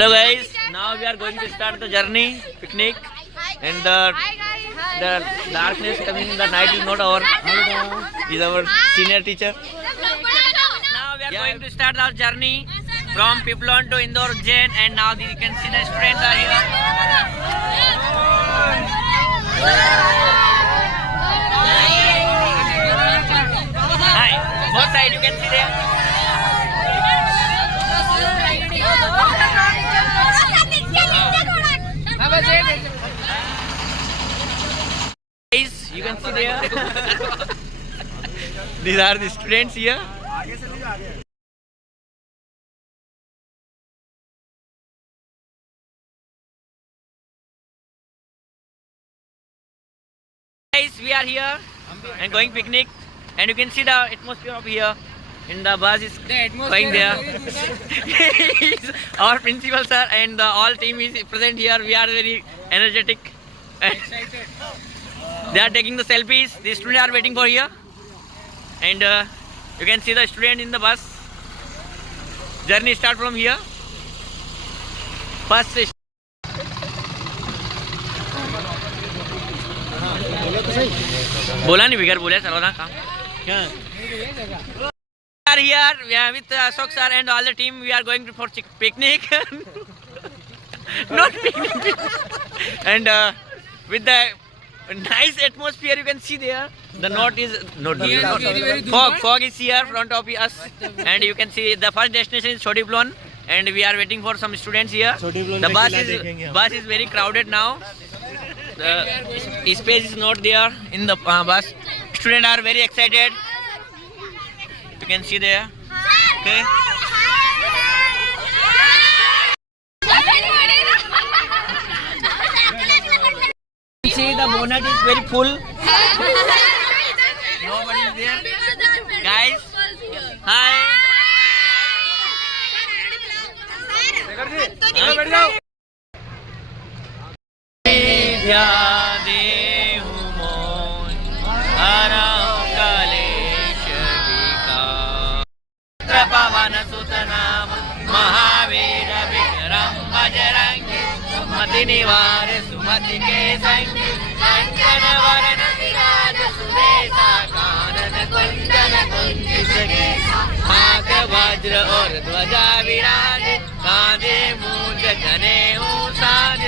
Hello guys, now we are going to start the journey, picnic, and the darkness coming in the night is not over. He's our senior teacher. Now we are going to start our journey from Piplon to Indore Jain, and now you can see the students are here. Hi, both side you can see there. Guys, you can see there. These are the students here. Guys, we are here and going picnic, and you can see the atmosphere of here. And the bus is going there. Our principal sir and the all team is present here. We are very energetic. Excited. They are taking the selfies. The students are waiting for here. And you can see the student in the bus. Journey start from here. First station. बोला नहीं बिगर बोले चलो ना काम are here with Ashok sir and all the team. We are going for picnic. Not picnic. And with the nice atmosphere you can see there. The note is fog is here front of us, and you can see the first destination is Chodiplon, and we are waiting for some students here. The bus is very crowded now. The space is not there in the bus. Students are very excited. You can see there. Okay. See the bonnet is very full. Nobody is there. Guys, hi. पवन सुत नाम महावीर विक्रम बजरंगी सुमति निवार सुमति के संग कंचन वरण विराज सुरेशा कानन कुंडल कुंजित हाथ वज्र और ध्वजा विराज कांधे मूंज जनेऊ साज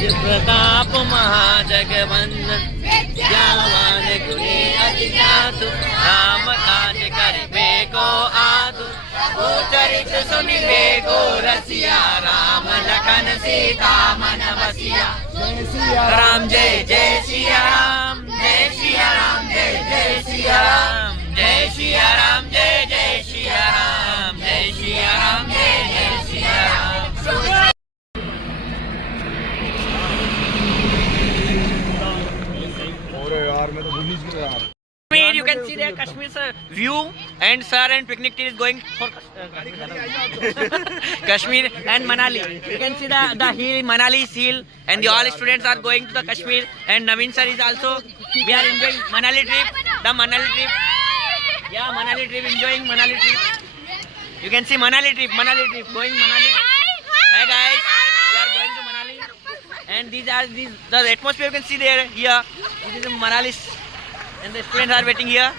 प्रताप महाजगवंदन विद्यावान गुणी अति चातु राम काज करिबे को आतु प्रभु चरित सुनिबे को रसिया राम लखन सीता मन बसिया राम जय जय सिया राम जय सिया राम जय जय सिया राम जय सिया राम जय जय सिया राम जय सिया राम जय जय Siya Ram. You can see there Kashmir's view, and sir and picnic team is going for Kashmir and Manali. You can see the hill, Manali's hill, and all students are going to the Kashmir, and Naveen sir is also. We are enjoying Manali trip. The Manali trip. Yeah, Manali trip, enjoying Manali trip. You can see Manali trip, going Manali. Hi guys, we are going to Manali, and the atmosphere you can see there here. This is Manali. And the students are waiting here.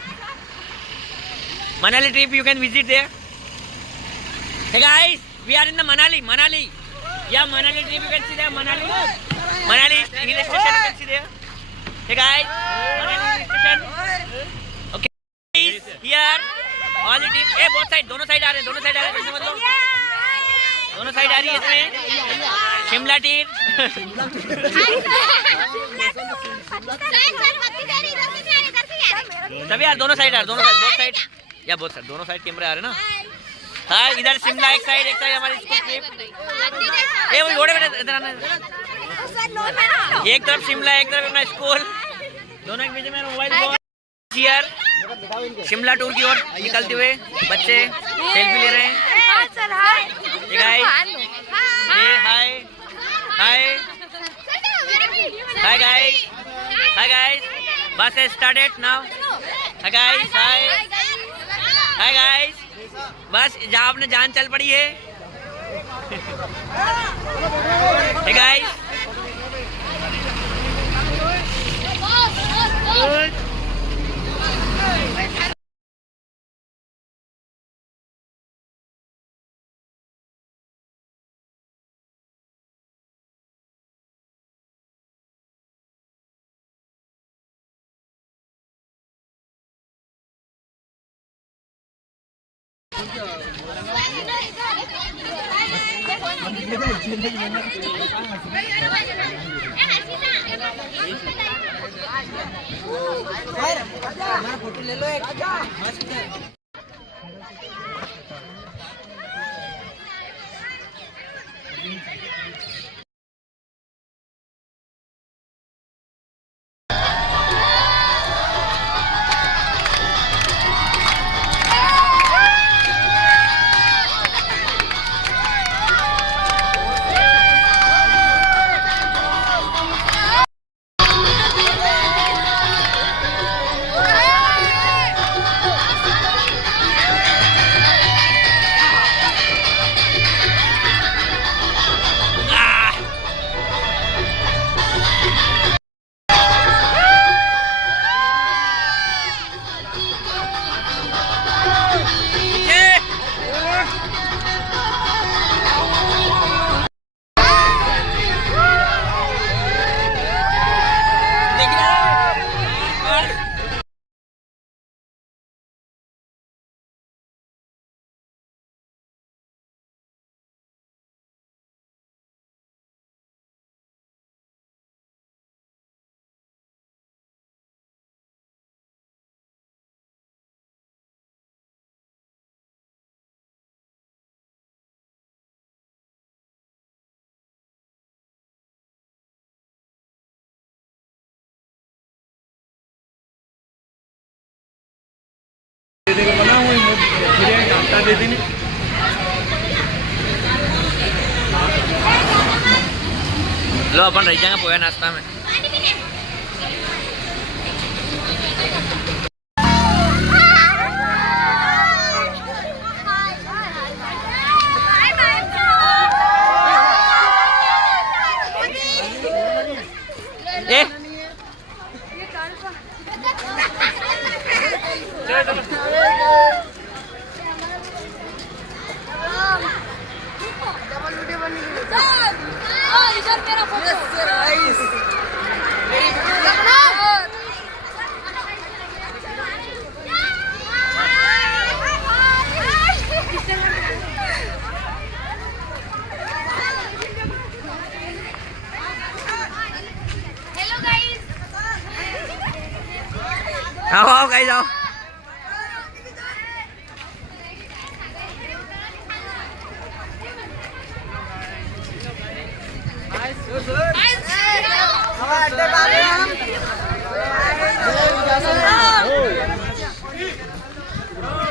Manali trip, you can visit there. Hey guys, we are in the Manali. Yeah, Manali trip, you can see there. Manali hill station, you can see there. Hey guys, Manali hill station. Okay, guys, here, all the team. Hey, both side, दोनों side आ रहे हैं, दोनों side आ रही है इसमें. Shimla team. सभी यार दोनों साइड बोथ साइड दोनों साइड कैमरे आ रहे ना. हाँ, इधर शिमला एक साइड हमारी स्कूल ट्रिप. ए वो घोड़े बेटा इधर आना. एक तरफ शिमला एक तरफ अपना स्कूल, दोनों के बीच में मोबाइल हियर. शिमला टूर की ओर निकलते हुए बच्चे सेल्फी ले रहे हैं. Hi guys. Bus has started now. Hi guys. बस जहाँ आपने जान चल पड़ी है। Hey guys. फोटो ले लो एक मस्त। लो अपन रह जाएंगे पोया नाश्ता में। ए आओ गाइस आओ।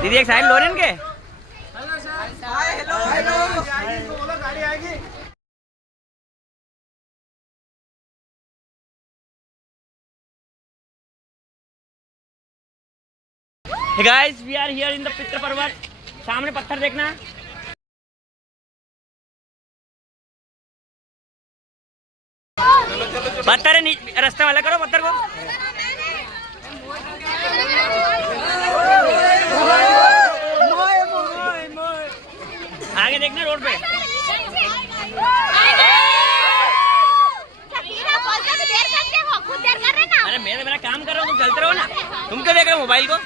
दीदी एक साइड लो रहे इनके। Hey guys, we are here in the पित्र पर्वत। सामने पत्थर देखना। पत्थर है, रास्ते वाला करो पत्थर को। आगे देखना रोड पे। अरे मेरा काम कर रहा हूँ, तुम चलते रहो ना। तुम क्यों देख रहे हो मोबाइल को?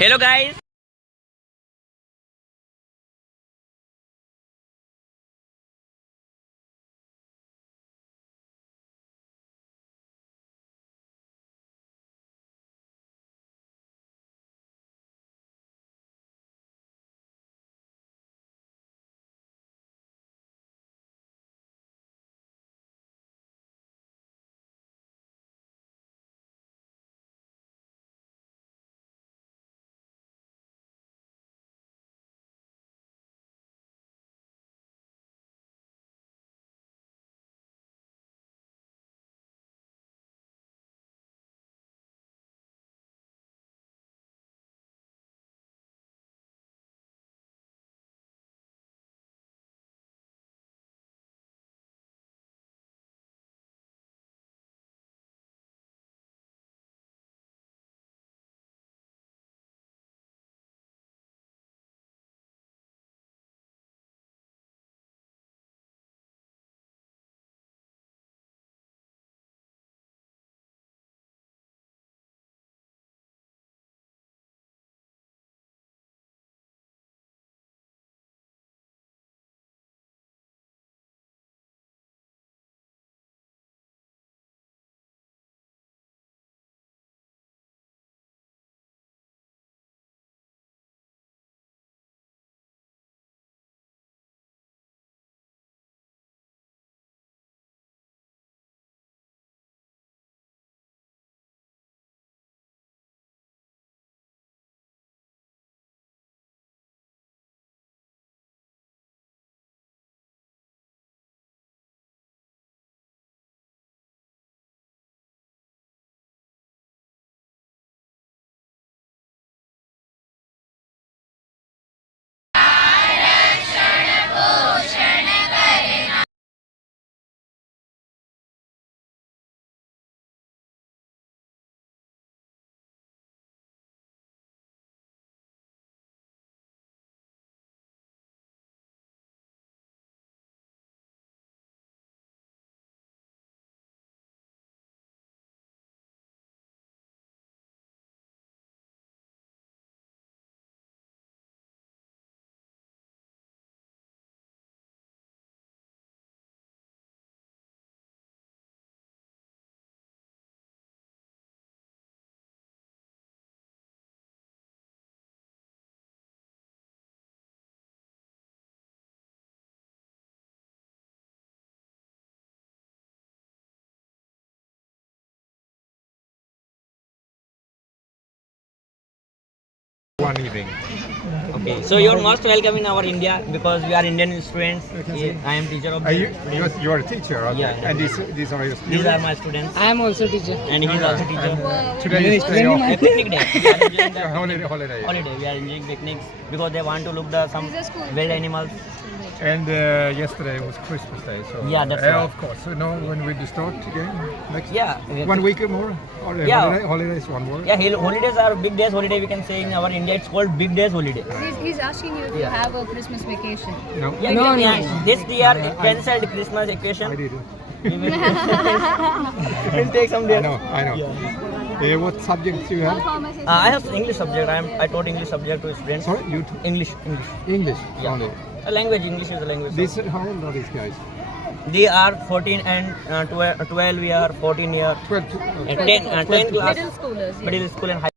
Hello guys. One evening. Okay, so you're most welcome in our India because we are Indian students. I am teacher of. You are a teacher, okay. Yeah. And these are your students. These are my students. I am also teacher. And he is also teacher. Today is day off. A picnic day. We are enjoying the Holiday. holiday. We are enjoying picnics because they want to look the some wild animals. And yesterday was Christmas Day, so Yeah, that's right. of course. So now when we start again next Yeah. 1 week more. Yeah. Holidays one more. Yeah, holidays are big days holiday. We can say in our India it's called big days holiday. He's asking you if you have a Christmas vacation. No. Yeah, No, yeah. This year cancelled Christmas I vacation. did. We will take some days. I know. What subjects do you have? I have English subject. I taught English subject to students. Sorry, you English. English Yeah. only. A language. English is a language. How old are these guys? They are 14 and 12 year, 14 year, 12. and 10 class. Middle schoolers. Middle school and high